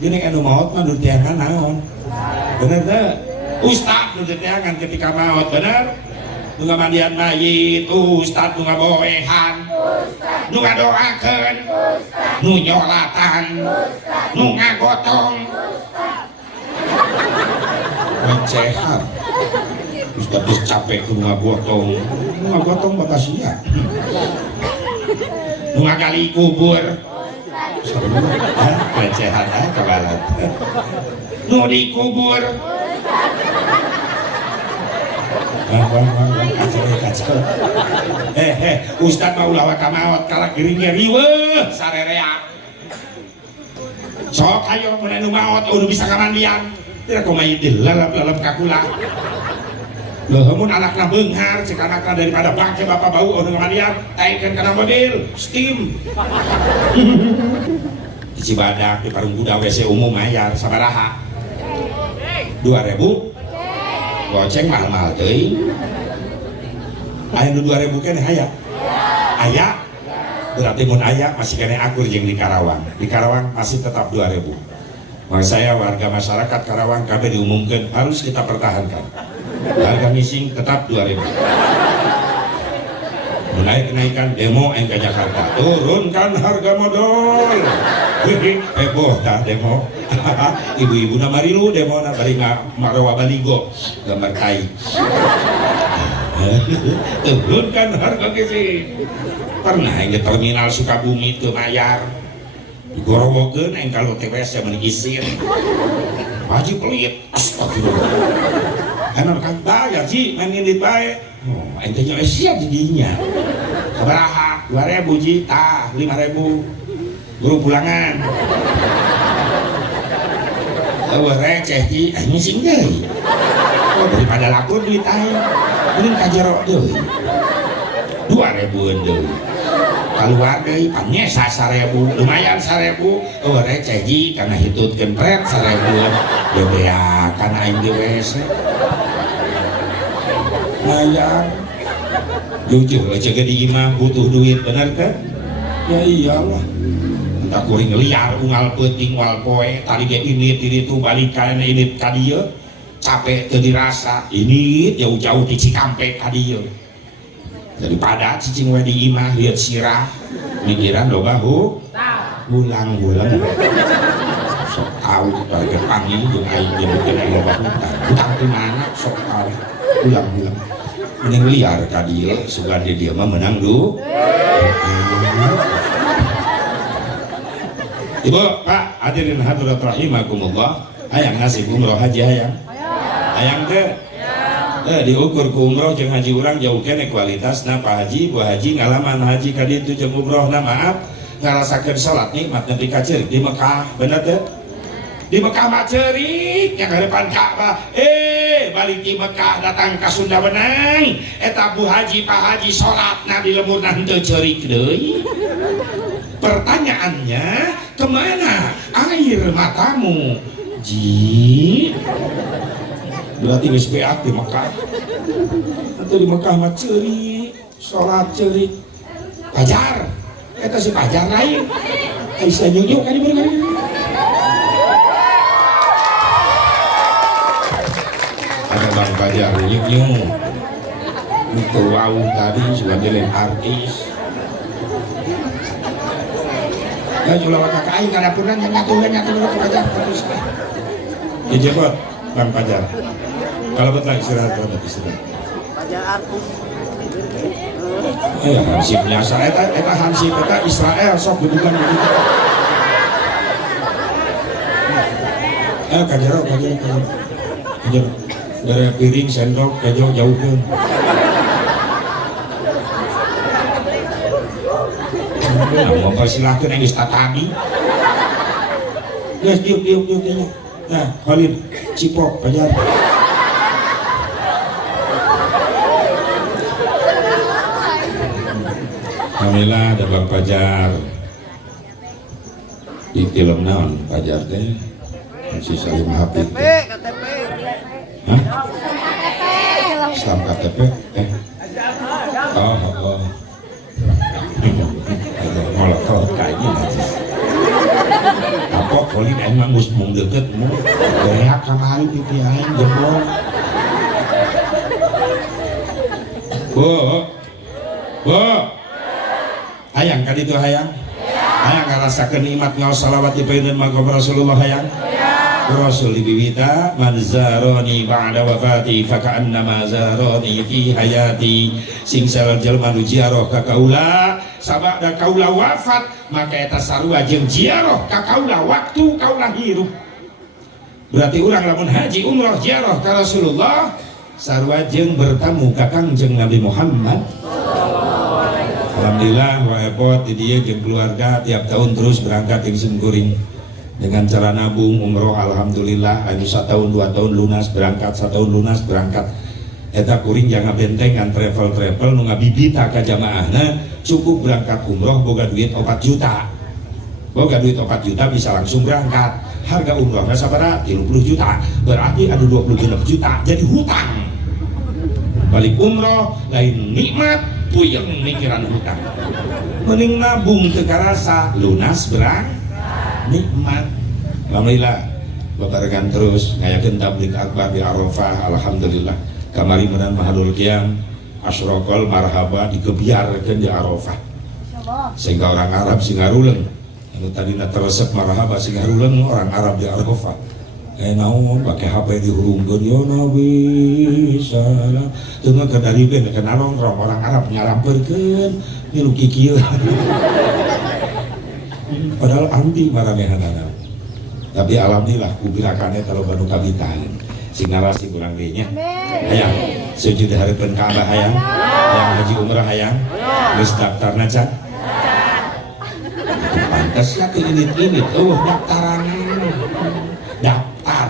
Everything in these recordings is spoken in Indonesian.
gini anu maut mah dutiangan naon bener teh ustad dutiangan ketika maut bener nu ngamandian mayit ustad nu ngaboehan nu ngadoakeun nu nyolatan nu ngagotong mencehan ustad geus capek ku ngagotong bakasia nu ngagali kubur pelecehan kebalat nu dikubur kacau ustad mau lawa kamawat kalak dirinya riweuh sarerea sok ayo mun nu maot udah bisa kamandian tidak kumaha ieu lalap-lalap kakula mun anakna beunghar cek anakna daripada bangke bapak bau udah kamandian taikeun kana mobil steam di Cibadak di Parung Kuda WC umum mayar sabaraha 2.000 goceng mahal-mahal teuing aya nu 2.000 keneh aya berarti mun aya masih keneh akur jeung di Karawang masih tetap 2.000 maka saya warga masyarakat Karawang kabeh diumumkan harus kita pertahankan harga missing tetap 2.000 mulai kenaikan demo ke Jakarta turunkan harga modal heboh dah demo ibu-ibu na marilu demo na bari marawa baligo gambar kai turunkan harga kisi pernah yang di terminal Sukabumi itu mayar digorowokeun yang kalau TWS yang menisir wajib pelit astagfirullah emang kan bayar sih main ngindit baik entenya siap jadinya sabaraha 2.000 ji tah 5.000 guru pulangan receh ji ngising deui daripada laku duit aing mending kajero deui 2.000-an deui keluar deui panyesa 1.000 lumayan 1.000 receh ji karena hitutkeun pret 1.000-an bebeakan aing di WC mayar jujur aja ke di imah butuh duit bener kan ya iyalah entah kuring liar unggal peuting wal poe tadi ge init itu balikan init ka dieu capek teu dirasa init jauh-jauh di Cikampek ka dieu daripada cicing we di imah lihat sirah mikiran loba ulang sok tahu harga pangi jeung aing nyebutkeun loba hutang teu mana sok tahu ulang mending liar ka dieu sugan di dieu mah menang du Ibu, Pak, hadirin hadirat rahimakumullah hayang nasib umroh haji hayang teh diukur ku umroh jeung haji urang jauh kene kualitasna Pak Haji Bu Haji ngalaman haji ka ditu jeung umrohna maaf ngarasakeun salat nikmat nepi ka ceurik di Mekah bener teh di Mekah mah ceurik yang harapan Ka'bah balik di Mekah datang ke Sunda Benang eta Bu Haji Pak Haji salatna di lemurna henteu ceurik deui pertanyaannya kemana air matamu ji berarti geus beak di Mekah atau di Mekah mah ceurik salat ceurik pajar eta si pajar lain bisa nyung-nyung kan bener ada Bang Pajar nyung-nyung itu wow tadi sudah jalan artis ya julawa kakak aing kada purna nyatu ke Pajar terus ya jebot Bang Pajar kalau betul istirahat Pajar artis ya hansip biasa eta hansip eta Israel sok bukan begitu kajaro dari piring sendok kajau jauhkeun mempersilahkan yang istatami guys diuk nya nah Khalid Cipok Pajar Kamila dan Bang Pajar di film naon Pajar teh si Salim Hafid KTP hah? Islam KTP oh molotov kayaknya pokoknya aing mah geus mung deukeut mung beak kamari pipi aing jempol. Bu hayang ka ditu hayang ngarasakeun nikmat ngaos salawat di paeundeun maqam Rasulullah hayang Rasul bibita man zarani ba'da wafati fa ka'annama zarani fi hayati sing sareng jelema nu ziarah ka kaula sabada kaula wafat maka eta sarua jeung ziarah ka kaula waktu kaula hirup. Berarti urang lamun haji umrah ziarah ka Rasulullah sarua jeung bertamu ka Kangjeng Nabi Muhammad. Alhamdulillah waepot di dieu jeung keluarga tiap tahun terus berangkat jeung sungkuring dengan cara nabung umroh. Alhamdulillah anu 1 tahun 2 tahun lunas berangkat, 1 tahun lunas berangkat. Eta kuring jangan bentengan travel nu ngabibita ka jamaahna cukup berangkat umroh boga duit 4 juta. Boga duit 4 juta bisa langsung berangkat. Harga umrohnya sabaraha? 30 juta. Berarti ada 26 juta jadi hutang. Balik umroh lain nikmat puyeng mikiran hutang. Mending nabung teu karasa lunas berangkat nikmat. Alhamdulillah babarengan terus ngayakeun tablik akbar di Arafah. Alhamdulillah kamari meunang mahadul qiyam asyraqal marhaba dikebiarkeun di Arafah sehingga orang Arab sing ngaruleung anu tadina teresep marhaba sing ngaruleung orang Arab di Arafah naon pake HP dihurungkeun ya Nabi salam teu mah kadari ben kana nongkrong orang Arab nyarampeurkeun milu kikieu padahal anti maranehanana. Tapi alhamdulillah kubirakannya kalau banu kabitan sing narasi kurang dinya hayang sujud hareupeun ka Abah hayang haji umrah hayang geus daftarna can pantes ya ke init-init daftaran daftar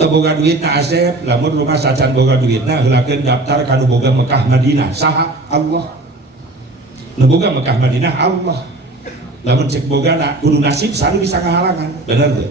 teu boga duitna Asep lamun rumah sacan boga duitna heulakeun daftar kanu boga Mekah Madinah saha Allah nu boga Mekah Madinah Allah. Lamun cek bogana kudu nasib sari bisa ngahalangan bener tuh.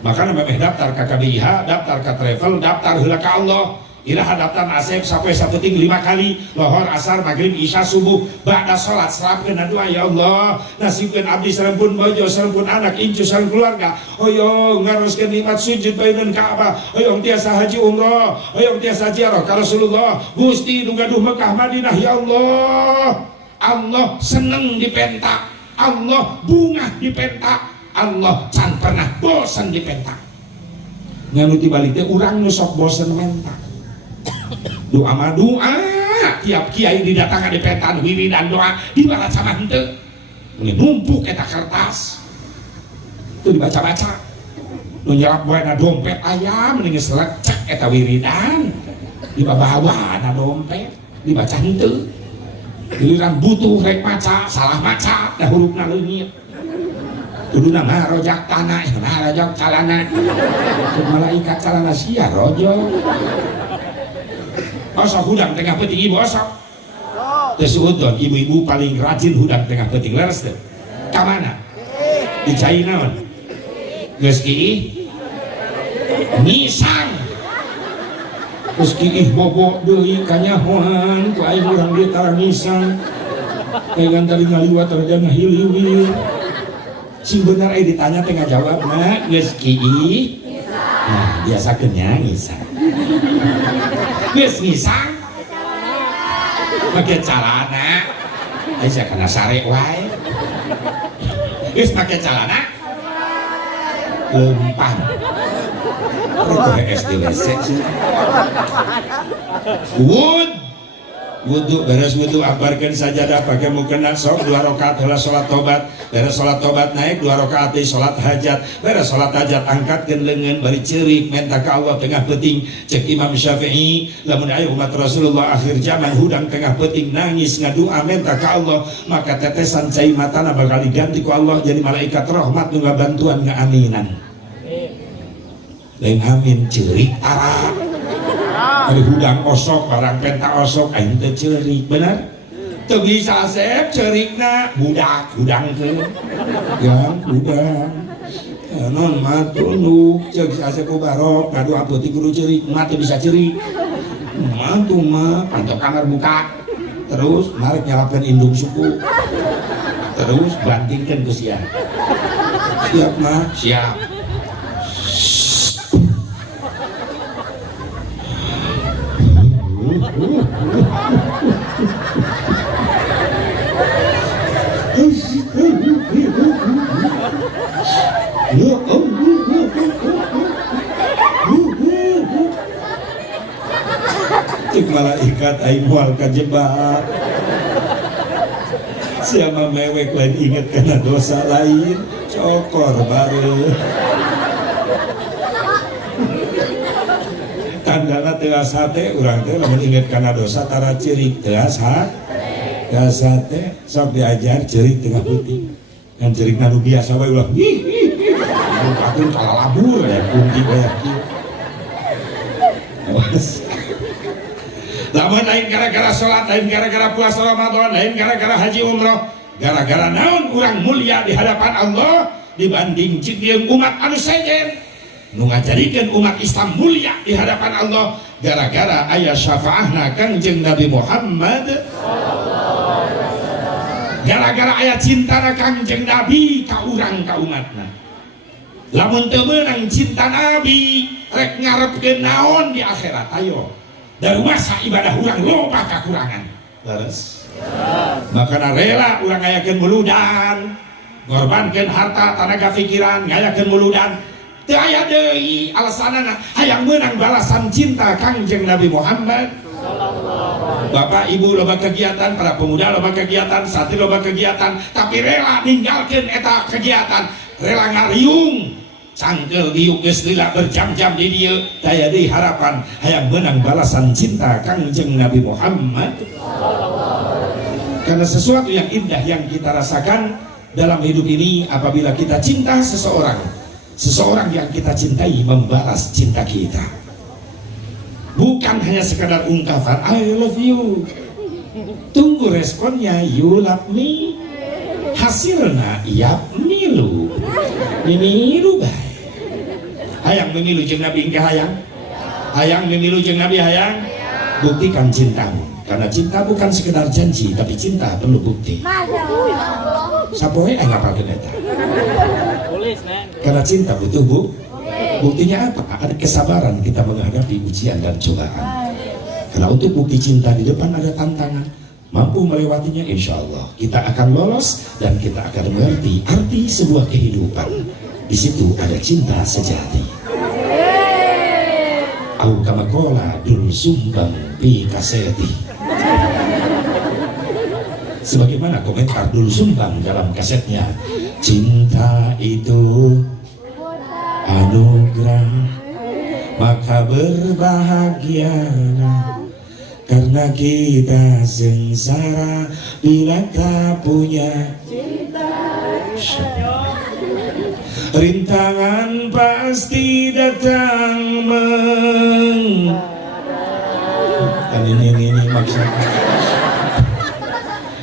Makanya memeh daftar ke KBIH, daftar ke travel, daftar heula ka Allah. Iraha daftar Asep sampai sapeting 5 kali lohor asar maghrib isya subuh ba'da salat serapkeun doa ya Allah nasibkeun abdi sareng bojo sareng anak incu sareng keluarga hoyong ngaroskeun nikmat sujud baeundeun Ka'bah hoyong tiasa haji umrah hoyong tiasa ziarah ka Rasulullah Gusti nu gaduh Mekah Madinah ya Allah. Allah seneng dipentak, Allah bunga dipentak, Allah can pernah bosan dipentak. Nganu tibalik teh urang nu sok bosan mentak. Doa mah doa, tiap kiai didatangan dipentak wiridan doa dibaca mah henteu. Mulai numpuk eta kertas. Itu dibaca-baca. Nu nyerap bae na dompet aya mending geus lecek eta wiridan. Dibawa na dompet, dibaca henteu. Giliran butuh rek maca salah maca dah hurufna leungit kuduna ngarojak tanah ngarojak calana malaikat calana sia rojo osok hudang tengah peuting ibu osok teu suudon ibu-ibu paling rajin hudang tengah peuting leres teh ka mana di cai naon geus kiih nisang terus kiih bobo deui kanyahoan ku aing urang dieu tara nisan kayak tadi ngaliwat raja ngahiliwil sing bener aya ditanya teh ngajawabna geus kiih nah biasakeun nya ngisan geus ngisang make calana aya sia kana sare wae geus make calana lempang SD wudhu beres wudhu akbarkan sajadah pakai mukena sok 2 rakaat heula salat tobat beres salat tobat naik 2 rakaat deui salat hajat beres salat hajat angkatkeun leungeun bari ceurik minta ka Allah tengah peuting cek Imam Syafi'i lamun aya umat Rasulullah akhir zaman hudang tengah peuting nangis ngadua minta ka Allah maka tetesan cai matana bakal diganti ku Allah jadi malaikat rahmat nu ngabantuan ngaaminan lain amin ceurik tara ari hudang osok barang penta osok aing teh ceurik bener teu bisa Asep ceurikna budak hudangkeun yang hudang non mah tunduk ceuk Asep Barok ngadu apeuting kudu ceurik mah teu bisa ceurik mah tuh mah pantok kamar buka terus marek nyalakeun indung suku terus bantingkeun ku sia Siap mah? Siap. Cek malaikat aing moal kajebak. Siapa mewek lain inget karena dosa lain cokor baru tandana teas hate urang teh lamun inget karena dosa tara cirik teas hate sok diajar cirik tengah putih kan cirik nu biasa wae ulah aku kalah labur ya kunci kayak kieu lamun lain gara-gara sholat, lain gara-gara puasa Ramadan, lain gara-gara haji umroh, gara-gara naon urang mulia di hadapan Allah dibanding cik umat anu sejen nu ngajarikeun umat Islam mulia di hadapan Allah gara-gara aya syafaahna Kangjeng Nabi Muhammad, gara-gara aya cintana Kangjeng Nabi ka urang ka umatna. Lamun teu meunang cinta Nabi rek ngarepkeun naon di akhirat ayo dari masa ibadah urang loba kakurangan terus makanya rela urang ngayakeun muludan ngorbankeun harta tenaga pikiran ngayakeun muludan teu aya deui alasanana hayang meunang balasan cinta Kangjeng Nabi Muhammad. Bapak ibu loba kegiatan, para pemuda loba kegiatan, satri loba kegiatan, tapi rela ninggalkeun eta kegiatan, rela ngariung cangkel diuk geus lila berjam-jam di dieu daya deui harapan hayang menang balasan cinta Kangjeng Nabi Muhammad. Karena sesuatu yang indah yang kita rasakan dalam hidup ini apabila kita cinta seseorang yang kita cintai membalas cinta kita, bukan hanya sekedar ungkapan I love you, tunggu responnya you love me, hasilna yap milu mimilu bae. Hayang memilu jeung Nabi engke hayang memilu jeung Nabi hayang buktikan cintamu karena cinta bukan sekedar janji tapi cinta perlu bukti. Sapoe aya ngapalkeun eta karena cinta butuh buktinya apa? Ada kesabaran kita menghadapi ujian dan cobaan. Karena untuk bukti cinta di depan ada tantangan, mampu melewatinya insya Allah kita akan lolos dan kita akan mengerti arti sebuah kehidupan. Di situ ada cinta sejati. Au kama qala dul sumbang pi kaseti. Sebagaimana komentar Dul Sumbang dalam kasetnya, cinta itu anugerah maka berbahagialah karena kita sengsara bila tak punya cinta. Rintangan pasti datang ini maksudnya.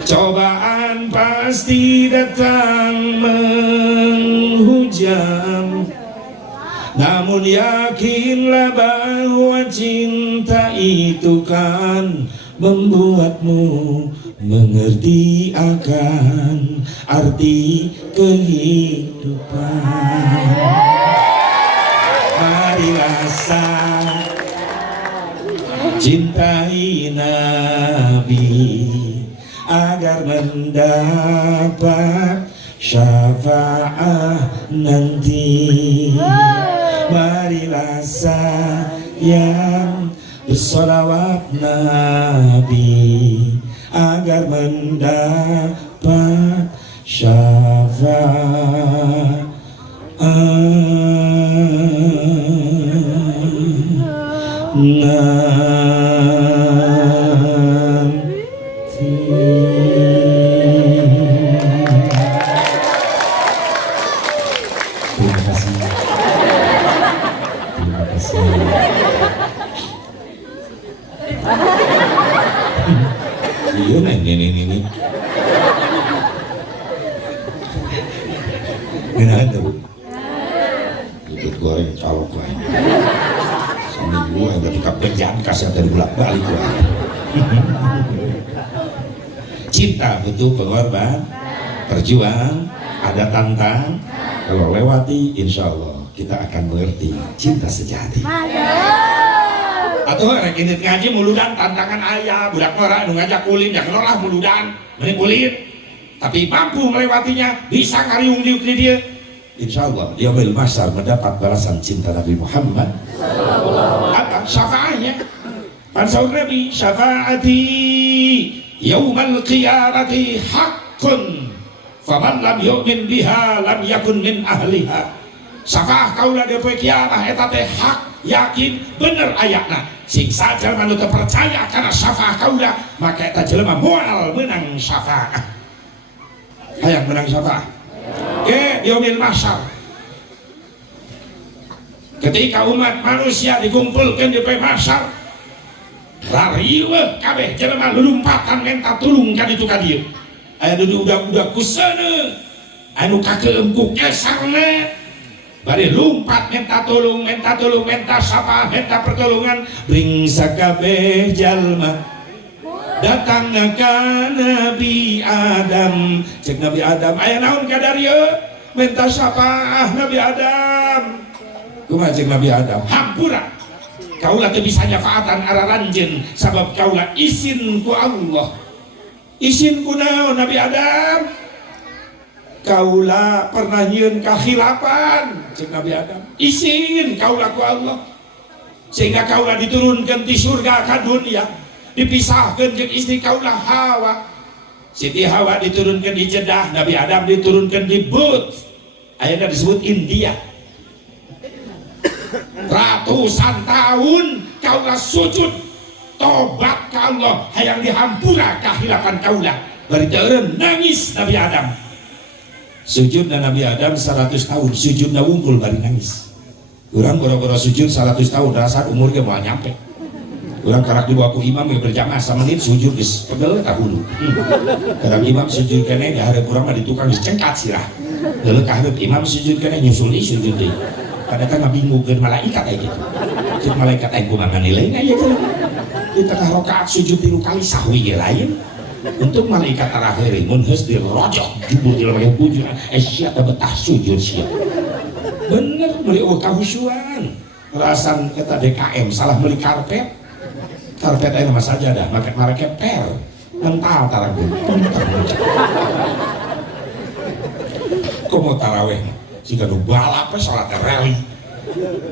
Cobaan pasti datang menghujam, namun yakinlah bahwa cinta itu kan membuatmu mengerti akan arti kehidupan. Marilah cintai Nabi agar mendapat syafaat nanti. Marilah sayang bersolawat Nabi agar mendapat syafaat Terima kasih. Iya ini. Benar tuh. Itu goreng calok lain. Seminggu ada di kerjaan kasih dari bolak balik gua. Cinta butuh pengorban, perjuang, ada tantang, Kalau lewati, insya Allah kita akan mengerti cinta sejati. Atau rek ini ngaji muludan tantangan ayah, budak norak nu ngajak kulin, yang nolah muludan, mending kulin. Tapi mampu melewatinya, bisa ngariung diuk di dia. Insya Allah dia mahsyar mendapat balasan cinta Nabi Muhammad. Apa syafaatnya? Pansaur Nabi, syafaati yaumal qiyamati haqqun. Faman lam yu'min biha lam yakun min ahliha. Syafaat kaulah di poe kiamah eta teh hak, yakin bener ayatna. Sing saja manu teu percaya kana syafaat kaulah, maka eta jelema moal menang syafaat. Hayang menang syafaat. Ke yaumil mahsyar. Ketika umat manusia dikumpulkan di poe mahsyar, rariweuh kabeh jelema lulumpatan minta tulung ka ditu ka dieu. Aya udah kusana anu kakeum ku kesarna bari lumpat minta tolong minta sapa minta pertolongan bring sakabeh jalma datang ka Nabi Adam cek Nabi Adam aya naon kadarieu minta sapa Nabi Adam kumaha cek Nabi Adam hampura kaulah teu bisa nyafaatan araranjeun sabab kaulah izin ku Allah. Izin kunaon Nabi Adam kaula pernah nyieun kakhilapan cek Nabi Adam izin kaula ku Allah sehingga kaula diturunkan di surga ka dunia dipisahkan jeung istri kaula Hawa. Siti Hawa diturunkan di Jeddah, Nabi Adam diturunkan di But, ayeuna disebut India. Ratusan tahun kaula sujud tobat ke Allah hayang dihampura kahilapan kaulah bari teureun nangis Nabi Adam sujud dan Nabi Adam 100 tahun sujudna wungkul bari nangis urang gara-gara sujud 100 tahun rasa umur ge moal nyampe urang karak dibawa ku imam ge berjamaah samenit sujud geus pegel ka hulu karena imam sujud keneh hareup urang mah di tukang geus cengkat sirah heuleuh ka hareup imam sujud keneh nyusul sujud deui kadang kan ngabingungkeun malaikat aya kitu cek malaikat aya kumaha nilainya aya teh di tengah rakaat sujud 3 kali sahwi ge lain untuk malaikat terakhir mun geus dirojok jubur di leuwih bujur sia teh betah sujud sia bener meuli kahusyuan rasan eta DKM salah meuli karpet aya mah sajadah make per mental tarangkeun komo tarawih siga nu balap we salat rally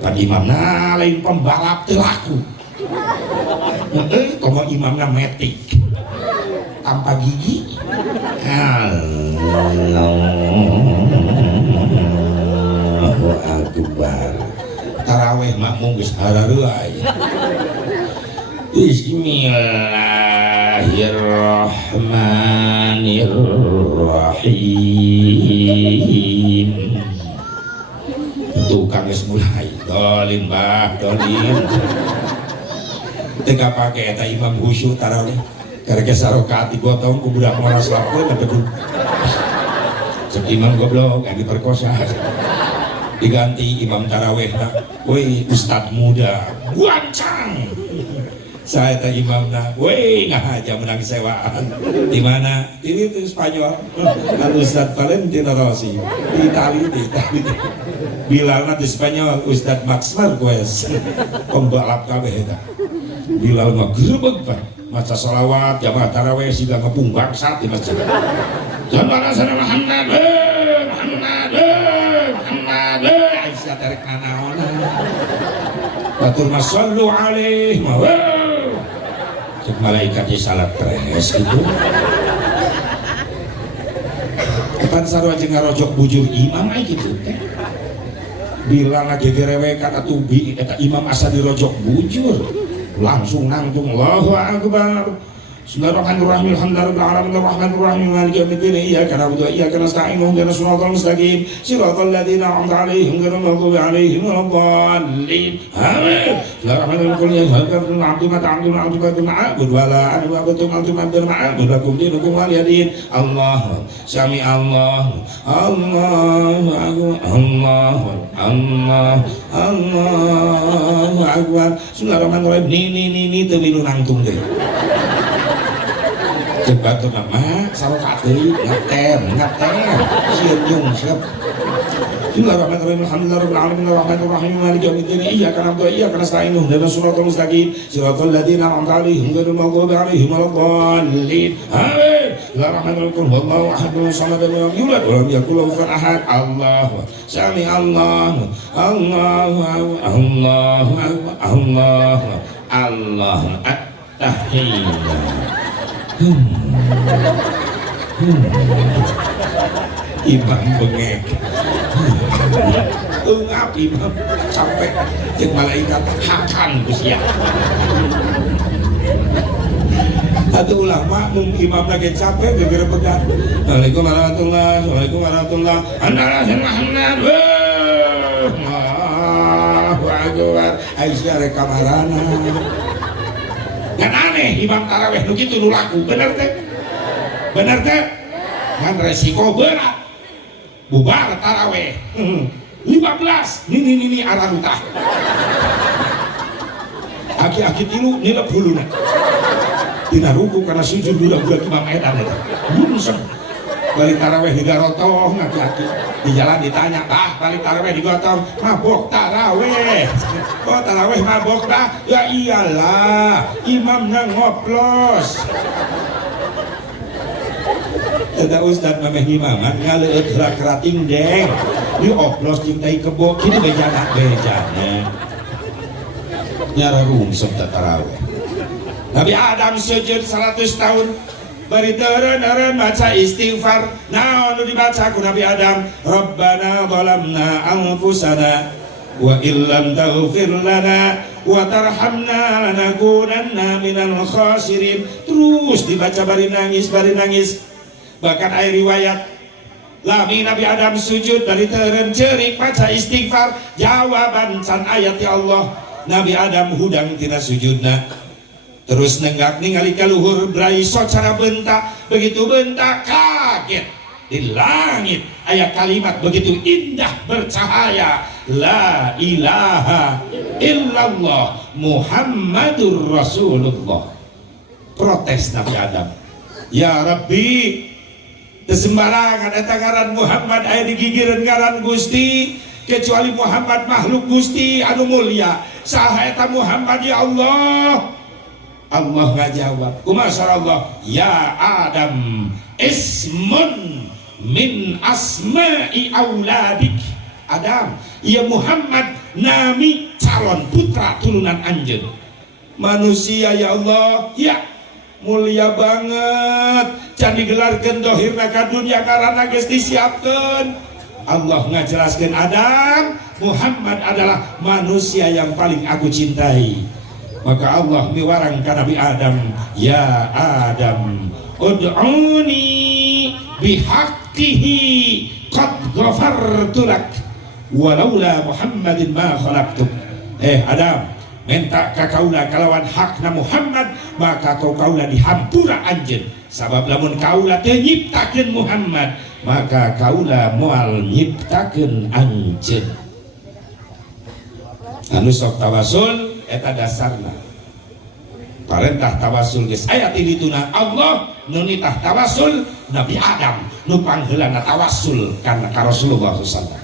kan imamna lain pembalap teu laku komo imamna metik tanpa gigi Allahu Akbar tarawih makmum geus harareui Bismillahirrahmanirrahim tukang geus mulai dolin bah dolin teka pake eta imam khusyuk tarawih karek sarokaat digotong ku budak moras lapeun bedug cek imam goblok yang diperkosa diganti imam tarawih woi ustad muda guancang saya teh imamna woi ngahaja menang sewaan di mana ini tuh Spanyol kan Ustad Valentino Rossi di Itali Bilalna di Spanyol Ustad Max Marquez pembalap kabeh eta Bilal mah grebeg Pak maca sholawat jamaah tarawih siga ngepung bangsat di masjid Sallallahu alaihi Muhammad Aisyah tarik nanaona batur masallu alaihi cek malaikatnya salat tres gitu kapan sarua jeung ngarojok bujur imam ay gitu teh bilang lagi gerewekan atuh bi eta imam asa dirojok bujur langsung nangtung Allahu Akbar Bismillahirrahmanirrahim alhamdulillahirabbil alamin arrahmanirrahim maliki yaumiddin iyyaka na'budu wa iyyaka nasta'in ihdinas siratal mustaqim siratal ladzina an'amta 'alaihim ghairil maghdubi 'alaihim waladdallin amin Bismillahirrahmanirrahim qul ya ayyuhal 'abdu ma ta'buduna 'abdu ma'bud wa la a'budu 'abdu ma'bud lakum dinukum waliyadin Allah sami Allah Allahu akbar Allahu akbar Bismillahirrahmanirrahim ni teu milu nangtung teh cepat tuh nama sarokat deui ngater sieun jeung siap Bismillahirrahmanirrahim. Alhamdulillahirabbil alamin arrahmanir rahim maliki yaumiddin. Iyyaka na'budu wa iyyaka nasta'in. Ihdinas siratal mustaqim. Siratal ladzina an'amta 'alaihim ghairil maghdubi 'alaihim waladdallin. Amin. Bismillahirrahmanirrahim. Qul huwallahu ahad, samad, lam yulad wa lam yakul lahu kufuwan ahad. Allahu sami Allahu Allahu Allahu Allahu Allahu at-tahiyyah. Imam bengek ngap imam sampai jeung malaikat hakan sia. Atuh ulama mung imam lagi capek gara-gara pegat. Assalamualaikum warahmatullahi wabarakatuh. Warahmatullah. Muhammad. Allahu akbar. Aisyah rek kamarana. Kan aneh imam tarawih nu kitu nu laku bener teh. Bener teh. Kan resiko berat. Bubar taraweh 15 ini arah utah aki-aki tilu nilep huluna tina ruku karena sujud budak-budak imam edan eta bunsem balik taraweh digarotong aki-aki di jalan ditanya balik taraweh digotong mabok taraweh kok taraweh mabok dah ya iyalah imamnya ngoplos. Tada ustad mameh imaman ngaleut heula kerating deng di oplos cintai kebo kini bejana nyara rungsem taraweh. Nabi Adam sujud 100 tahun bari teureun maca istighfar. Naon nu dibaca ku Nabi Adam? Rabbana zalamna anfusana wa illam taghfir lana wa tarhamna lanakunanna minal khasirin. Terus dibaca bari nangis. Bahkan ayat riwayat lami Nabi Adam sujud dari teureun ceurik maca istighfar jawaban can ayat ya Allah. Nabi Adam hudang tina sujudna terus nenggak ningali ka luhur brai socara bentak. Begitu bentak kaget di langit ayat kalimat begitu indah bercahaya la ilaha illallah Muhammadur Rasulullah. Protes Nabi Adam, ya Rabbi sembarangan eta ngaran Muhammad aya di gigireun ngaran Gusti kecuali Muhammad makhluk Gusti anu mulia. Saha eta Muhammad ya Allah? Allah ngajawab kumaha Allah, ya Adam ismun min asma'i auladik. Adam, ya Muhammad nami calon putra turunan anjeun. Manusia ya Allah, ya mulia banget can digelarkeun dohirna ka dunya karana geus disiapkeun. Allah ngajelaskeun Adam, Muhammad adalah manusia yang paling aku cintai. Maka Allah miwarang ka Nabi Adam, ya Adam ud'uni bihaqqihi qad ghafartu lak walaula Muhammadin ma khalaqtuk. Adam, minta ka kaula kalawan hakna Muhammad maka kau kaula dihampura anjeun. Sabab lamun kaula teu nyiptakeun Muhammad maka kaula moal nyiptakeun anjeun. Anu sok tawasul eta dasarna. Parentah tawasul geus aya ti dituna Allah nu nitah tawasul Nabi Adam nu pangheulana tawasul kana ka Rasulullah sallallahu alaihi wasallam.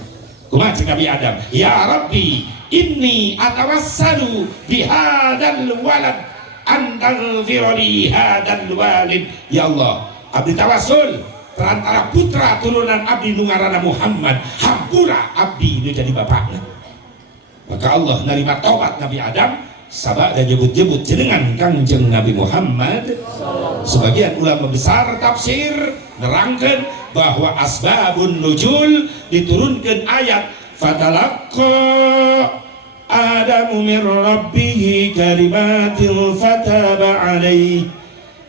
Kumaha cek Nabi Adam, ya Rabbi inni atawassalu bihadal walad antalfiroli hadal walid. Ya Allah, abdi tawassul perantara putra turunan abdi nu ngaranna Muhammad, hampura abdi nu jadi bapakna. Maka Allah narima tobat Nabi Adam sabada nyebut-nyebut jenengan Kangjeng Nabi Muhammad. Sebagian ulama besar tafsir nerangkeun bahwa asbabun nuzul diturunkan ayat fatalaqqa Adamu min rabbih kalimatin fataba alaihi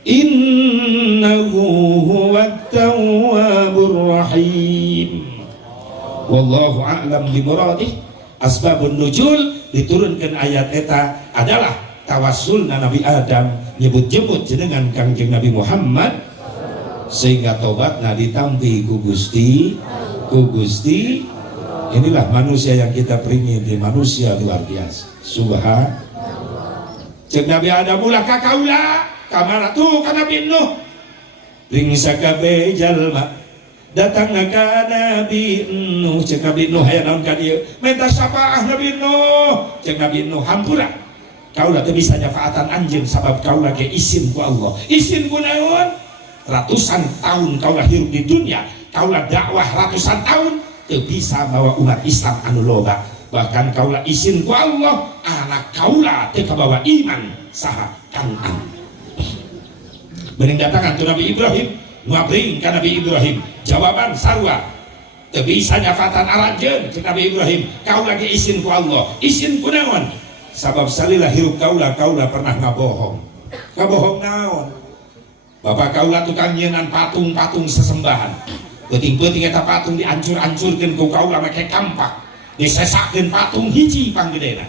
innahu huwat tawwabur rahim. Wallahu a'lam bimuradih. Asbabun nuzul diturunkan ayat eta adalah tawassulna Nabi Adam nyebut-nyebut jenengan Kangjeng Nabi Muhammad sehingga tobatna ditampi ku Gusti. Inilah manusia yang kita peringati, manusia luar biasa. Subhanallah. Cek Nabi Adam ulah ka kaula kamana tuh ka Nabi Nuh ring sakabe jalma datang ka Nabi Nuh, cek Nabi Nuh aya naon ka dieu, minta syafaat Nabi Nuh, cek Nabi Nuh hampura kaulah teu bisa nyafaatan anjeun sabab kaulah ge izin ku Allah. Izin ku naon? Ratusan tahun kaulah hirup di dunia, kaulah dakwah ratusan tahun teu bisa bawa umat Islam anu loba. Bahkan kaulah izin ku Allah, anak kaulah teu kabawa iman saha Kan'an. Mending datangan tu Nabi Ibrahim, ngabring ka Nabi Ibrahim, jawaban sarua teu bisa nyafaatan aranjeun cek Nabi Ibrahim, kaulah ge izin ku Allah. Izin ku naon? Sabab salilah hirup kaulah pernah ngabohong. Ngabohong naon? Bapak kaulah tukang nyienan patung-patung sesembahan. Penting-penting eta patung diancur-ancurkeun ku kaulah make kampak. Disesakeun patung hiji panggedena.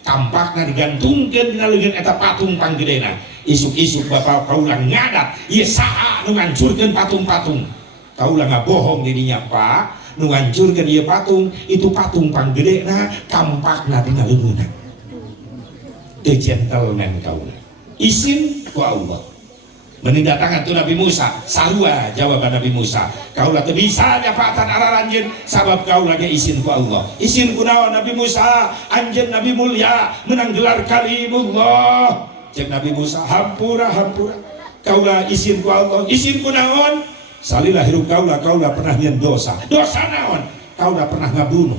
Kampakna digantungkeun dina leungeun eta patung panggedena. Isuk-isuk bapak kaulah ngadat, ieu saha nu ngancurkeun patung-patung. Kaulah ngabohong di dinya, Pak. Nu ngancurkeun ieu patung, itu patung panggedena, kampakna dina leungeunna. The gentleman kaulah. Izin ku Allah. Menindatangan tu Nabi Musa, sarua jawaban Nabi Musa, kaulah teu bisa nyafaatan araranjeun sabab kaulah ge izin ku Allah. Izin ku naon Nabi Musa? Anjeun Nabi mulia menang gelar kalimullah. Cek Nabi Musa, hampura kaulah izin ku Allah. Izin ku naon? Salilah hirup kaulah pernah nyieun dosa. Dosa naon? Kaulah pernah ngabunuh,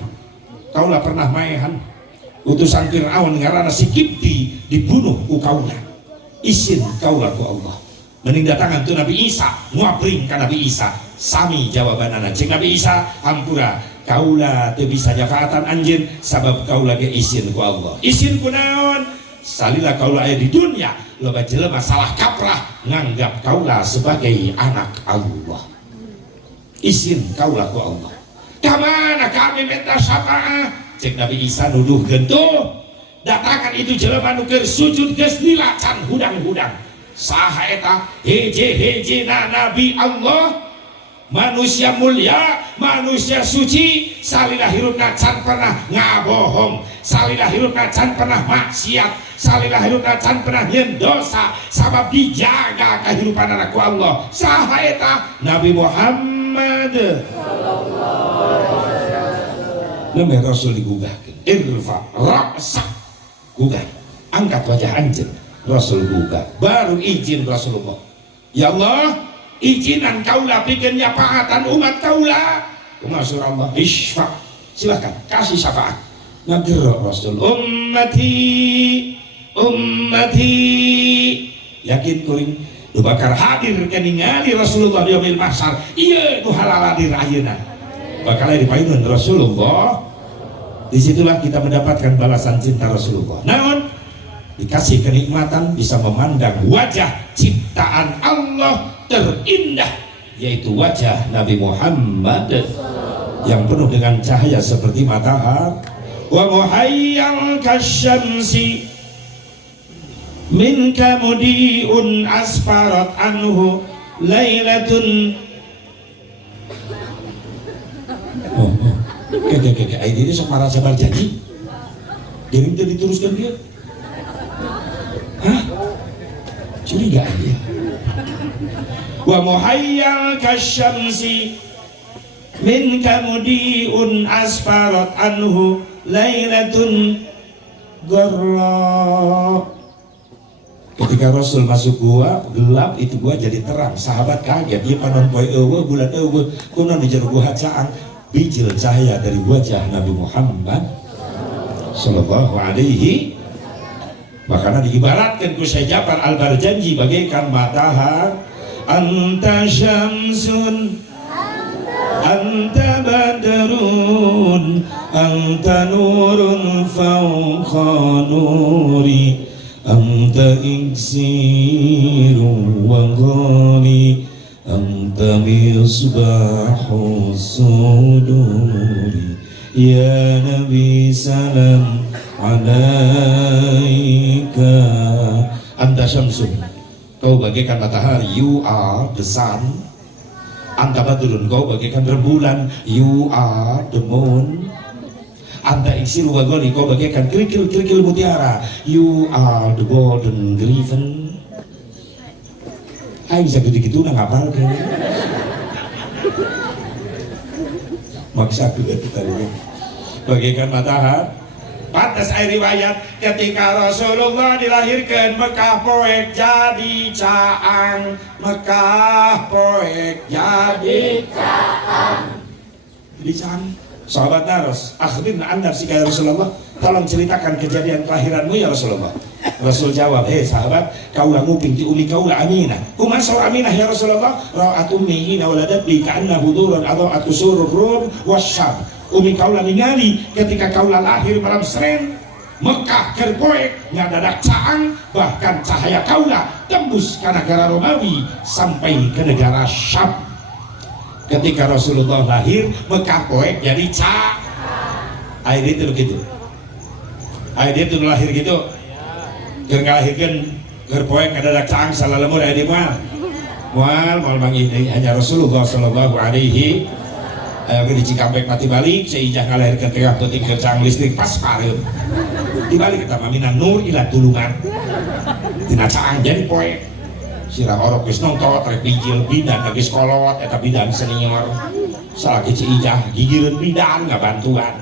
kaulah pernah maehan. Utusan Fir'aun ngaranna si Kipti dibunuh ku kaulah. Izin kaulah ku Allah. Mending datangan tu Nabi Isa, nguapring ka Nabi Isa. Sami jawabanana cek Nabi Isa, hampura kaulah teu bisa nyafaatan anjeun sabab kaulah ge izin ku Allah. Izin ku naon? Salilah kaulah aya di dunia, loba jelema salah kaprah nganggap kaulah sebagai anak Allah. Izin kaulah ku Allah. Kamana kami minta syafaat? Cek Nabi Isa nuduh gentuh, datangan itu jelema nu keur sujud geus nilacan hudang-hudang. Saha eta? Heje-hejena Nabi Allah, manusia mulia, manusia suci, salilah hirupna can pernah ngabohong, salilah hirupna can pernah maksiat, salilah hirupna can pernah nyieun dosa, sabab dijaga kahirupan anak ku Allah. Saha eta? Nabi Muhammad namanya Rasul digugahkan. Irfa ra'sak, gugah, angkat wajah anjeun. Rasul gugah, baru izin Rasulullah. Ya Allah, izinan kaulah bikin nyafaatan umat kaulah. Masya Allah, isfa, silakan kasih syafaat. Ngagero Rasul, ummati, yakin kuring nu bakal hadir keningali Rasulullah di yaumil mahsyar. Ieu nu halal hadir ayeuna. Bakal dipainun Rasulullah. Disitulah kita mendapatkan balasan cinta Rasulullah. Naon? Dikasih kenikmatan bisa memandang wajah ciptaan Allah terindah, yaitu wajah Nabi Muhammad yang penuh dengan cahaya seperti matahari. Wa muhayyal kasyamsi minka mudiun asfarat anhu lailatun. Kayak ini sok marah sabar janji jadi itu diteruskan dia. Hah? Curiga dia. Wa muhayyal kasyamsi min kamudiun asfarat anhu lailatun gharra. Ketika Rasul masuk gua gelap, itu gua jadi terang. Sahabat kaget, dia panon poe eueuh bulan eueuh kunaon di jero gua caang. Bijil cahaya dari wajah Nabi Muhammad sallallahu alaihi, makanya diibaratkan ku Syekh Ja'far Al-Barjanji bagaikan matahari. Anta syamsun, anta badrun, anta nurun fawqa nuri, anta iksirun wa ghani, anta misbahu suduri. Ya Nabi salam alaika. Anta syamsun, kau bagaikan matahari, you are the sun. Anta badrun, kau bagaikan rembulan, you are the moon. Anta iksir wa ghani, kau bagaikan kerikil-kerikil mutiara, you are the golden griffin. Ayo bisa gitu-gitu nah ngapal kan. maksa kita bagaikan matahari. Pantas air riwayat ketika Rasulullah dilahirkan Mekah poek jadi caang, Mekah poek jadi caang. Sahabat Naros, akhirnya anda si Rasulullah, tolong ceritakan kejadian kelahiranmu ya Rasulullah. Rasul jawab, sahabat, kaulah nguping ti umi kaulah Aminah. Kumasal Aminah ya Rasulullah, ra'at ummihi nawaladat li ka'anna hudurun adha'atu surur rum wasyam. Umi kaulah ningali ketika kaulah lahir malam Senin, Mekah kerpoek ngadadak caang, bahkan cahaya kaulah tembus ke negara Romawi sampai ke negara Syam. Ketika Rasulullah lahir, Mekah poek jadi caang. Air itu begitu. Air itu lahir gitu. Kerlahirkan kerpoek ngadadak caang salah lemur air di mana? Mual bang ini hanya Rasulullah Sallallahu Alaihi di Cikampek mati balik seijah ngalahirkan tengah penting kercang listrik pas pareum dibalik kita maminan nur ila tulungan tina caang jadi poek sirah orok geus nongtot rek bijil bidan geus kolot eta bidan senior salaki seijah gigireun bidan ngabantuan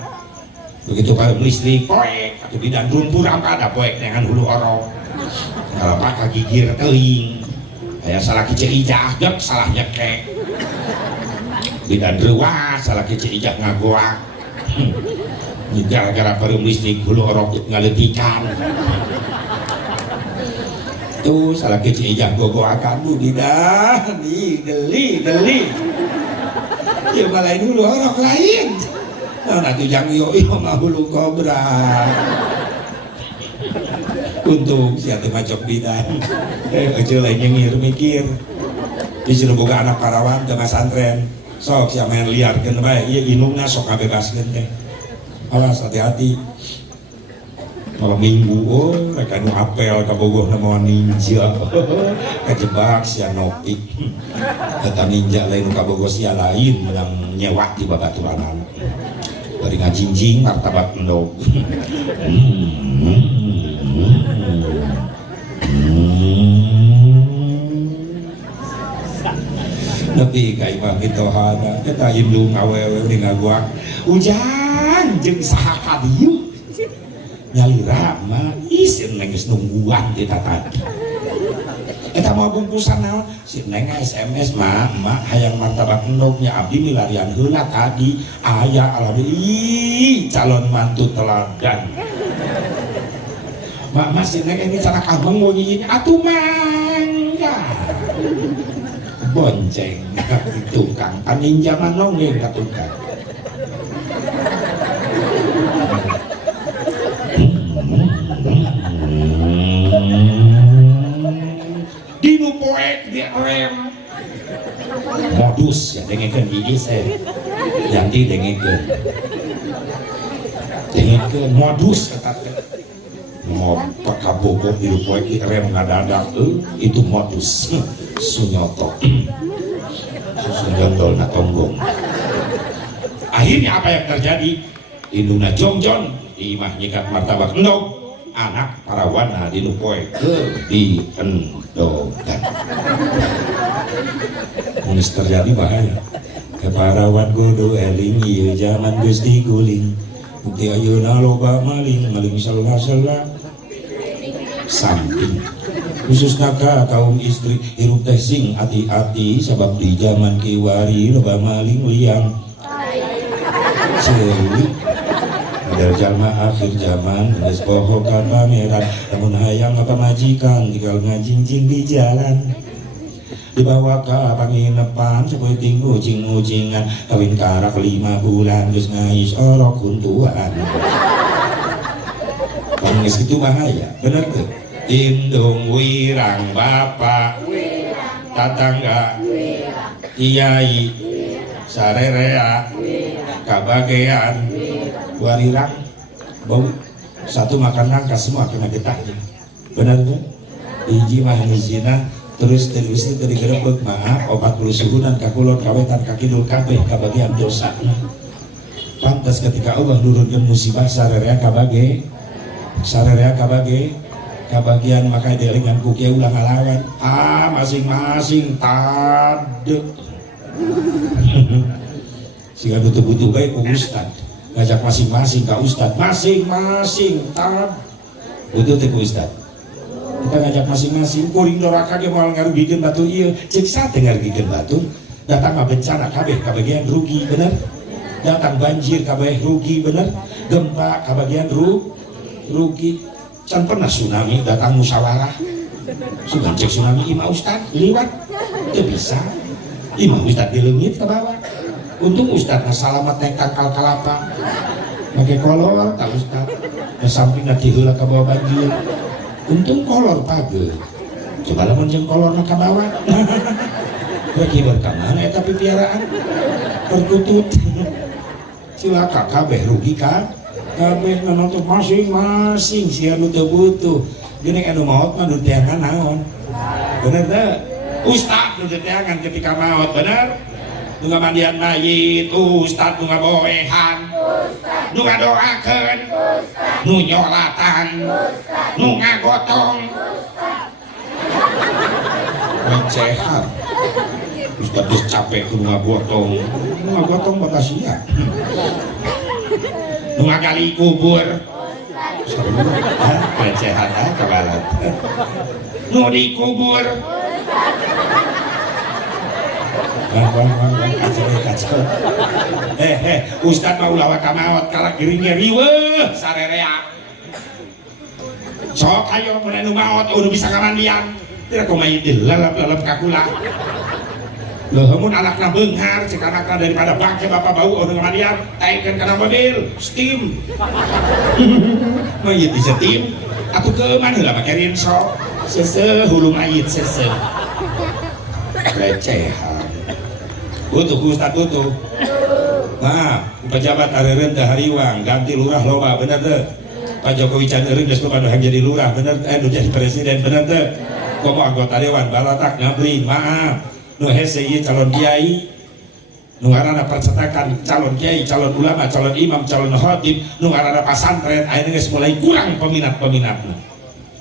begitu pareum listrik poek atuh bidan rumpur apa ada poek dengan hulu orok ngalapak kagigir teuing aya salaki seijah gek salah nyekek bidan rewas salah kecil ijak ngagoak gara-gara parum listrik bulu orok ngaletikan tuh salah kecil ijak gogoakan bu bidan geli ya malain bulu orok lain nah tujang yo mah bulu kobra untung siapa macok bidan kecil lain nyengir mikir disuruh boga anak parawan ke masantren sok siapa yang liarkan baik iya inungnya sok bebaskan teh alas hati-hati malam minggu mereka nu apel ke Bogor nama ninja kejebak sia nopi kata ninja lain ke Bogor sia lain yang nyewa di babaturan dari ngajinjing martabat endog tapi kayak bang kita ada kita indung awewe di ngaguak hujan jeng saha kadieu nyalira mah isin neng geus nungguan di tatan eta mau bungkusan naon si neng SMS mah emak hayang martabak endognya abdi milarian heula tadi aya alami calon mantu teladan mak si neng ini cara kabeng mau nyiyin atuh mangga bonceng tukang paninjaman nongeng ke tukang dinu poek di rem modus ya dengekeun gigi saya janti dengekeun modus kata mau pakabogor di poek di rem ngadadak itu modus sunyoto susunyondol na tonggong akhirnya apa yang terjadi induna jongjon imah nyikat martabak endog anak parawana di nupoe di endogan nulis terjadi bahaya keparawan kudu eling ieu zaman geus diguling bukti ayeuna loba maling salah samping khususnya kaum istri hirup teh sing hati-hati sebab di zaman kiwari loba maling liang ceulik model jalma akhir zaman geus pohokan pameran namun hayang pamajikan tinggal ngajinjing di jalan dibawa ke panginepan supaya tinggu ucing-ucingan kawin karak 5 bulan geus ngais orok kuntuan pangis itu bahaya bener tuh indung wirang bapak tatangga kiai sarerea kabagean warirang bau satu makan nangka semua kena getahnya benar kan hiji mah hijina terus itu digerebek maaf 40 suhunan kakulon kawetan kakidul kabeh kabagian dosa pantas ketika Allah nurunkan musibah sarerea kabage kabagian maka delingan kukia ulang ngalawan masing-masing tadek sehingga butuh-butuh baik ku ustad ngajak masing-masing ke ustad masing-masing tab butuh teh ku ustad kita ngajak masing-masing kuring doraka ge moal ngarugikeun batu ieu cek sate ngarugikeun batu datang mah bencana kabeh kabagian rugi bener datang banjir kabeh rugi bener gempa kabagian rugi can pernah tsunami datang musyawarah sudah cek tsunami imah ustad liwat teu bisa imah ustad di leungit ke bawah untung ustad selamat naik tangkal kalapa make kolor tak ustad ke samping nanti heula ke bawah banjir untung kolor page coba lamun jeung kolorna ke bawah bagi berkamana eta pipiaraan perkutut cilaka kabeh rugi kan kabeh nonton masing-masing sia nu teu butuh geuning anu maot mah nu teangan naon bener teh ustad nu teangan ketika maot bener nu ngamandian mayit ustad nu ngaboehan nu ngadoakeun nu nyolatan nu ngagotong recehan ustad geus capek ku ngagotong bakasia nu ngagali kubur recehan kabalat nu dikubur kacau ustad mau lawa kamaot kalak giringnya riweuh sarerea sok ayo mun anu maot udah bisa kamandian tidak kumain lalap-lalap kakula loh mun anakna beunghar cek anakna daripada bangke bapak bau udah kamandian taikeun kana mobil steam mayit bisa steam atuh keuman heula make rinso seuseuh hulu mayit seuseuh recehan butuh ustad butuh nah pejabat areureun teh hariwang ganti lurah loba bener teh Pak Jokowi can eureun geus loba nu jadi lurah bener nu jadi presiden bener teh komo anggota dewan balatak ngabring maaf nu hese ieu calon kiai nu ngaranna percetakan calon kiai calon ulama calon imam calon khatib nu ngaranna pasantren ayeuna geus mulai kurang peminatna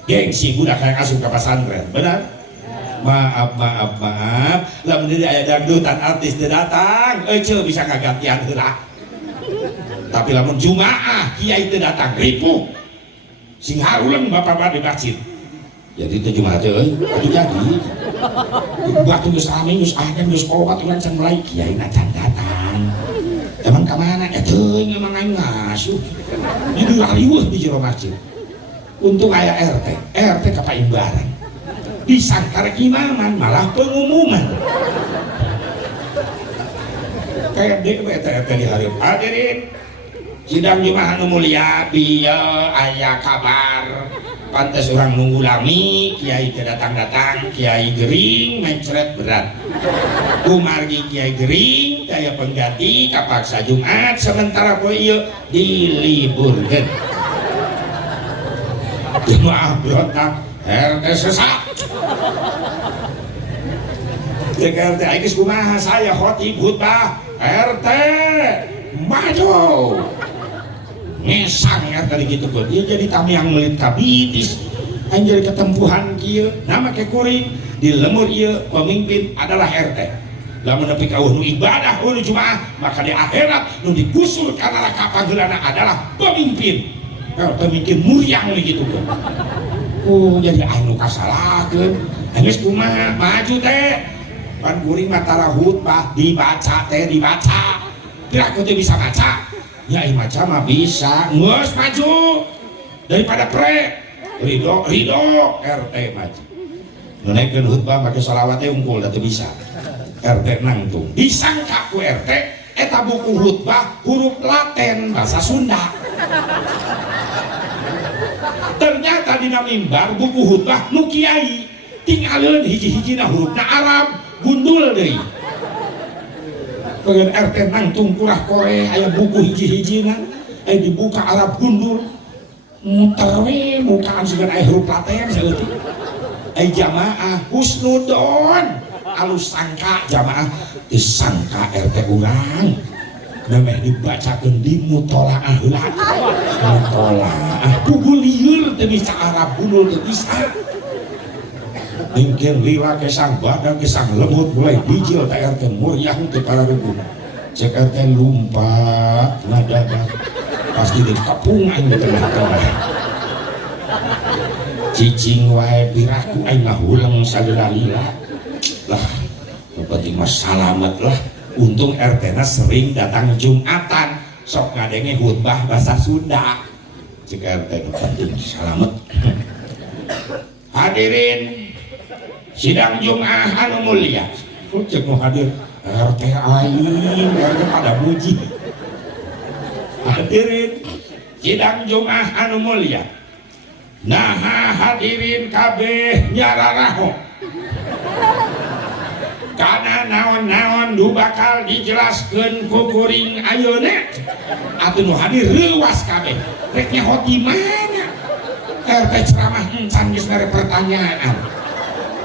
gengsi budak hayang asup ka pasantren bener maaf lamun deui aya dangdutan artis teu datang euceul bisa kagantian heula tapi lamun jumaah kiai teu datang ripuh sing haruleung bapak-bapak di masjid jadi itu jumaah teh euy atuh jadi batu geus rame geus adan geus obat urang can mulai kiai na can datang emang ka mana teuing emang aing ngasuh jadi riweuh di jero masjid untung aya RT ka paimbaran disangkar imaman malah pengumuman kayak DWT di hari hadirin sidang Jumat anu mulia bieu aya kabar pantes urang nunggu lami kiai teu datang-datang kiai gering mencret berat kumargi kiai gering daya pengganti kapaksa Jumat sementara poe ieu diliburkeun jemaah berontak RT sesat cek RT aing kumaha saya khotib khutbah RT maju ngesang RT gitu kok dia jadi tamiang melit kabitis aing jadi ketempuhan kieu nama ke kuring di lemur ieu pemimpin adalah RT lamun nepi ka nu ibadah nu jumaah maka di akhirat nu digusur kana kapageulana adalah pemimpin pemimpin muriang gitu kok jadi anu kasalakeun geus kumaha maju teh pan kuring matara khutbah dibaca kira ku teh bisa baca ya maca mah bisa geus maju daripada ridho RT maju nu naikeun khutbah make shalawat teh unggul da teu bisa RT nangtung disangka ku RT eta buku khutbah huruf Laten bahasa Sunda ternyata dina mimbar buku khutbah nu kiai tinggalin hiji-hijina hurufna Arab gundul deui pengen RT nangtung kurah kore aya buku hiji-hijina aya dibuka Arab gundul muter we mukaan sigan aya huruf Laten saeutik aya jamaah husnudon alus sangka jamaah disangka RT urang namanya dibacakan di mutolaah heula mutolaah kubu lieur teu bisa Arab gundul teu bisa mungkin lila kesang badan kesang lemut mulai bijil teh RT muriang teu para regu cek RT lumpat ngadadak pasti di kapungan di tengah-tengah cicing wae piraku aing ngahulang sagelalila lah penting mas salamet lah untung RT na sering datang Jumatan sok ngadenge khutbah bahasa Sunda cek RT penting salamet hadirin sidang Jumat anu mulia cek mau hadir RT aing RT pada muji hadirin sidang Jumat anu mulia nah hadirin kabeh nyararaho karena naon-naon du bakal dijelaskeun ku kuring ayeuna atuh nu hadir leuwas kabeh rek nyaho di mana RT ceramah encan geus mere pertanyaan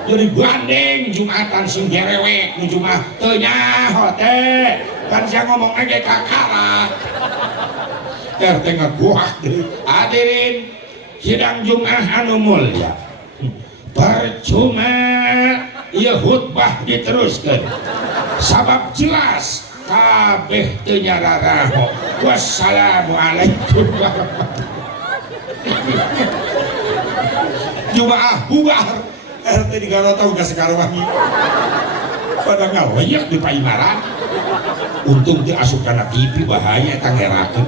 jadi gandeng Jumatan sing jerewek nu Jumat teu nyaho teh kan sia ngomong ge kakara RT ngaguak deui hadirin sidang Jumat anu mulia percuma ieu khutbah diteruskeun sabab jelas kabeh teu nyararaho wassalamualaikum Jumaah bubar RT di Garotong ka Sekarwangi pada ngaloyak di Paimaran untung teu asup kana TV bahaya eta ngerakeun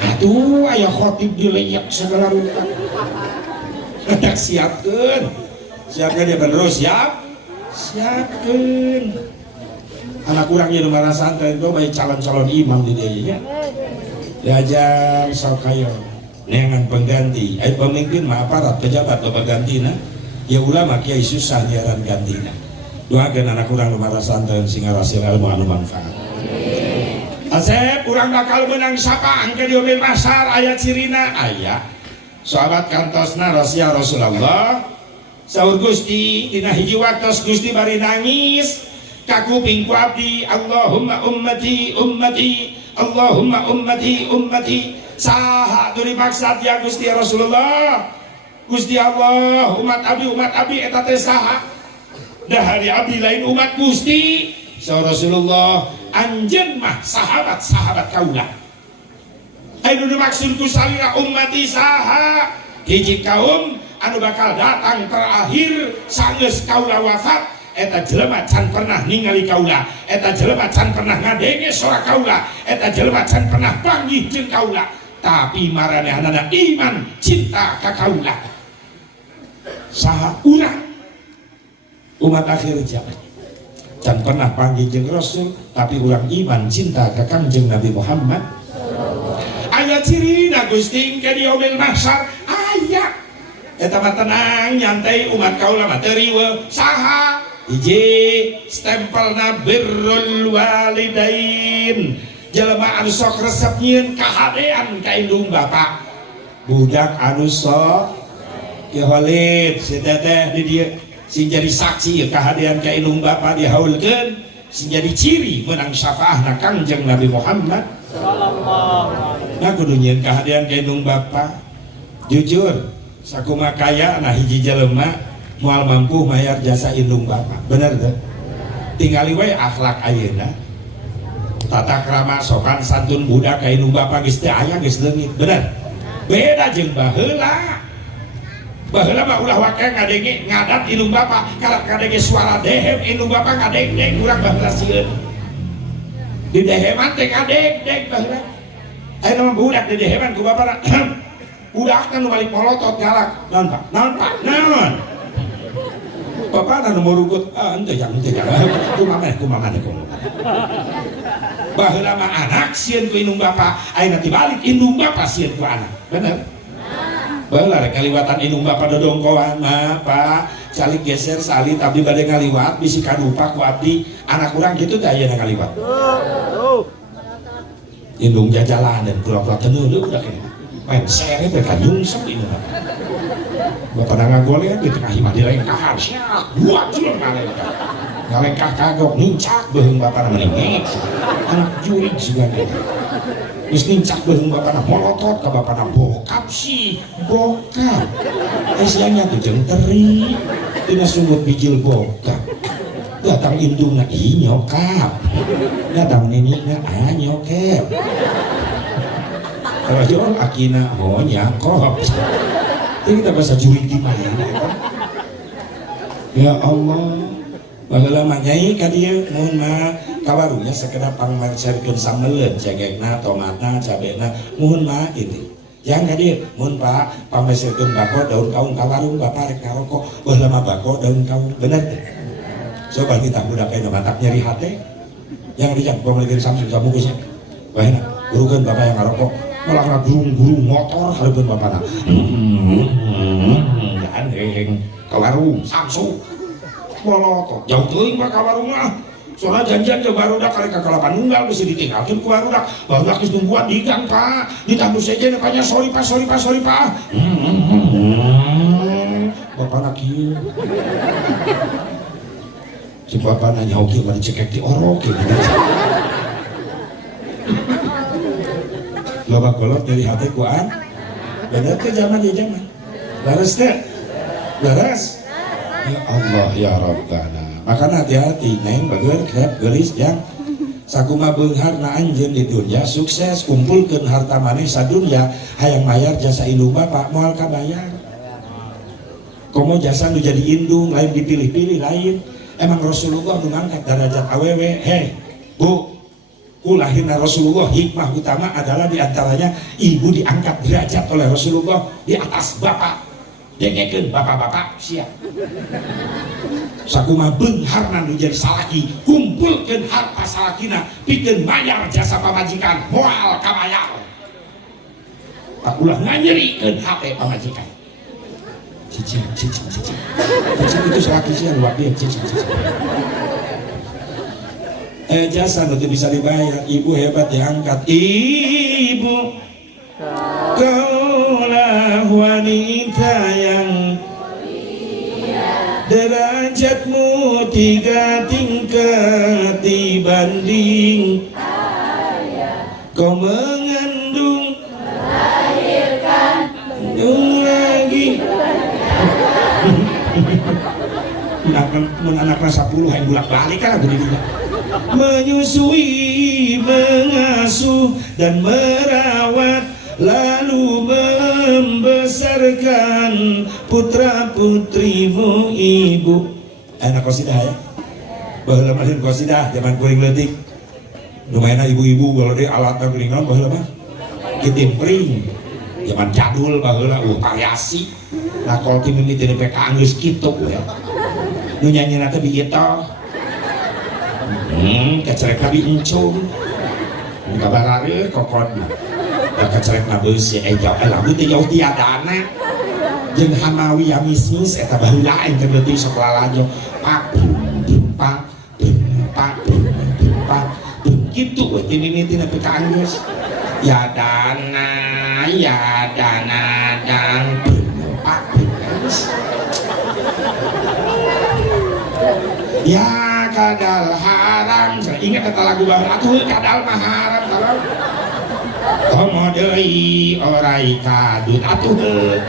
atuh aya khotib dileyak segala rupa hendak siapkeun ya bener siapkeun anak kurang ieu lumana santri itu baik calon-calon imam di dieu nya diajar sok kayo neangan pengganti pemimpin mah aparat pejabat bapak gantina ya ulama kiai susah nyaran gantina doakeun anak kurang lumana santri sing ngarasil ilmu anu manfaat Asep urang bakal menang sapaan ke diobil pasar ayat sirina aya sahabat kantosna rasia Rasulullah saur Gusti dina hiji waktos Gusti bari nangis ka kuping ku abdi Allahumma ummati ummati Allahumma ummati ummati saha teu dimaksud ya Gusti Rasulullah Gusti Allah umat abdi eta teh saha dahari abdi lain umat Gusti saur Rasulullah anjeun mah sahabat kaula anu dimaksud ku salira ummati saha hiji kaum anu bakal datang terakhir sanggeus kaula wafat eta jelema can pernah ningali kaula eta jelema can pernah ngadenge sora kaula eta jelema can pernah panggih jeung kaula tapi maranehanana iman cinta ka kaula saha urang umat akhir zaman can pernah panggih jeung Rasul tapi urang iman cinta ka Kangjeng Nabi Muhammad aya cirina Gusti ke diobil mahsyar aya eta mah tenang nyantai umat kaula mah teu riweuh saha hiji stempelna birrul walidain jelema anu sok resep nyieun kahadean ka indung bapa budak anu sok ki Khalid si teteh di dieu sing jadi saksi kahadean ka indung bapa dihaulkeun sing jadi ciri menang syafaahna Kangjeng Nabi Muhammad sallallahu alaihi wasallam kudu nyieun kahadean ka indung bapa jujur sakuma kaya nah hiji jelema moal mampu mayar jasa indung bapa bener tuh tinggali we akhlak ayeuna tata krama sopan santun budak ka indung bapa geus teu aya geus leungit bener beda jeung baheula mah ulah wake ngadenge ngadat indung bapa karak ngadenge suara dehem indung bapa ngadeng-deng urang baheula sieun di deheman teh ngadeng-deng baheula aya mah budak di deheman ku bapana budak kan balik molotot galak naon naon bapak anu murugut henteu jangan kumaha baheula mah anak sieun ku indung bapa ayeuna tibalik indung bapa sieun ku anak bener baheula rek kaliwatan indung bapa dodongkoan mah Pak calik geser sali tapi bade ngaliwat bisi kadupa ku abdi anak urang kitu teh ayeuna ngaliwat indung jajalan dan pura-pura teu neuleuh udah kene main sere teh ka nyungsep di mana bapak ngagoleh di tengah imah di lain kahar siap buat julur ngalengkah kagok nincak beheung bapak meningek anak jurig juga geus nincak beheung bapak molotot ka bapak bokap sih bokap esianya tuh jeung teri tina sumut bijil bokap datang indungna ih nyokap datang nininya nyokep kalau jual akina nyakop jadi kita bahasa jurik di mana ya Allah baheula mah nyai ka dieu mun mah kawarunya sekedar pangmercerkeun sambeleun cegekna tomatna cabena mun mah ini yang ka dieu mun Pak pangmercerkeun bako daun kaung ka warung Bapak rek ngarokok baheula mah bako daun kaung bener teh coba kita budak aya mantap nyeri hate yang dijak pameuleun Samsul sabungkusnya baheula gurukeun Bapak yang ngarokok malah ngagurung-gurung motor hareupeun Bapana dan heng ka warung Samsul bolot jauh teuing ka warung mah soalnya janjian ke barudak kali ka kalapan nunggal bisa ditinggalkan ku barudak geus nungguan di gang Pak ditambus saja nepanya sorry Pak bapak nak kieu si bapak nanya oke mah dicekek di orok gitu loba kolot dari hati kuan bener ke zaman di zaman laras teh laras ya Allah ya Rabbana makanya hati-hati neng bageun krep geulis yang sakuma beunghar na anjeun di dunya sukses kumpulkeun harta maneh sadunya hayang mayar jasa indung Bapak moal kabayar komo jasa nu jadi indung lain dipilih-pilih lain emang Rasulullah nu ngangkat derajat awewe Bu kulahirna Rasulullah hikmah utama adalah diantaranya ibu diangkat derajat oleh Rasulullah di atas bapak dengekeun bapak-bapak siap sakuma beungharna nu jadi salaki kumpulkeun harta salakina pikeun mayar jasa pamajikan moal kabayar tak ulah nganyerikeun hate pamajikan cicing itu salaki sih luar biasa cicing jasa itu bisa dibayar ibu hebat diangkat ibu kaulah wanita yang derajatmu 3 tingkat dibanding kau mengandung melahirkan lagi anak-anak 10 yang bulak balik kan menyusui, mengasuh dan merawat lalu membesarkan putra putrimu ibu enak qasidah ya baheula mah qasidah zaman kuring leutik lumayan ibu-ibu kalau di alatna geuningan baheula mah kitimpring zaman jadul baheula variasi lakol ti mimiti DPK geus kitu ya nu nyanyina teh bi eta kecerek nabi encung kabarare kokon kecerek nabi si ejau lagu teh jauh tiadana jeung hamawi amismis eta baheula aing teh leutik sok lalajo pak kitu we ti mimiti nepi ka anggeus ya dana dan pak ya kadal haram ingat kata lagu bahwa atuh kadal mah haram kalau komo deui orai kadut atuh